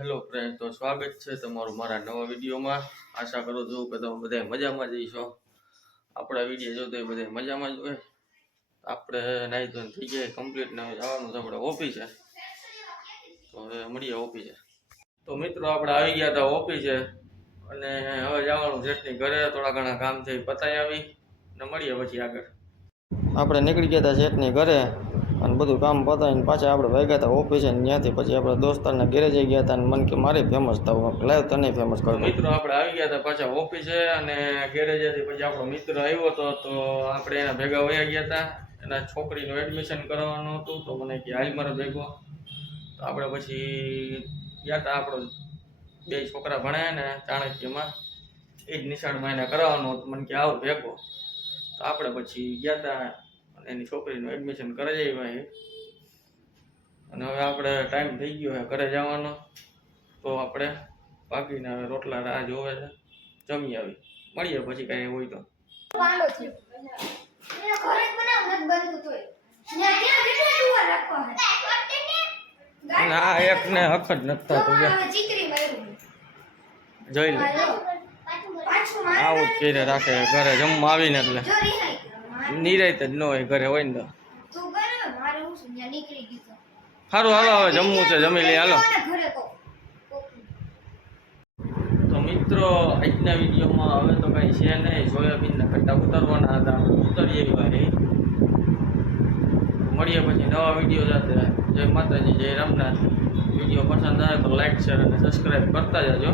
Hello friend, તો સ્વાગત છે તમારું મારા નવા વિડીયોમાં। આશા કરું છું કે તમે બધા મજામાં જઈશો। આપણા વિડીયો જોતો એ બધા મજામાં જ હોય। આપણે નાઈ ધોઈને થઈ જાય કમ્પ્લીટ ને જવાનું છે આપણે ઓફિસે। તો હવે મળીએ ઓફિસે। તો મિત્રો આપણે આવી ગયા હતા ઓફિસે અને હવે જવાનું શેઠની ઘરે। થોડા ઘણા કામ છે એ પતાવી આવી ને મળીએ પછી આગળ। આપણે નીકળી ગયા હતા શેઠની ઘરે અને બધું કામ પતાવીને પાછા આપણે ભાગ્યા હતા ઓફિસે। ત્યાંથી પછી આપણે દોસ્તારના ઘરે જઈ ગયા હતા અને મને કે મારે ફેમસ થવું, લાઈવ તને ફેમસ કરો। મિત્રો આપણે આવી ગયા હતા પાછા ઓફિસે અને ઘરે જતી પછી આપણો મિત્ર આવ્યો હતો તો આપણે એના ભેગા વયા ગયા હતા। એના છોકરીનું એડમિશન કરવાનું હતું તો મને કે હાલ મારા ભેગો। તો આપણે પછી ગયા હતા। આપણો બે છોકરા ભણાય ને ચાણક્યમાં, એ જ નિશાળમાં એને કરાવવાનું હતું। મને કે આવ ભેગો, તો આપણે પછી ગયા હતા અને એની છોકરીનું એડમિશન કરાવી આવ્યા। અને હવે આપણે ટાઈમ થઈ ગયો છે ઘરે જવાનો, તો આપણે બાકીને હવે રોટલા રાહ જોવે છે, જમી આવી। મળીએ પછી કાંઈ હોય તો। ના એક ને હક જ નથી થતું, જોઈ લે આવું જ કરીને રાખે ઘરે જમવા આવીને। એટલે નિરાયત જ ન હોય ઘરે હોય ને તો। સારું હાલો હવે જમવું છે, જમી લઈએ હાલો। તો મિત્રો આજના વિડીયોમાં હવે તો કઈ છે નહીં, સોયાબીનના કટ્ટા ઉતારવાના હતા, ઉતારીએ ભાઈ। મળીએ પછી નવા વિડીયો સાથે। જય માતાજી, જય રામનાથ। વિડીયો પસંદ આવે તો લાઈક, શેર અને સબસ્ક્રાઈબ કરતા જજો।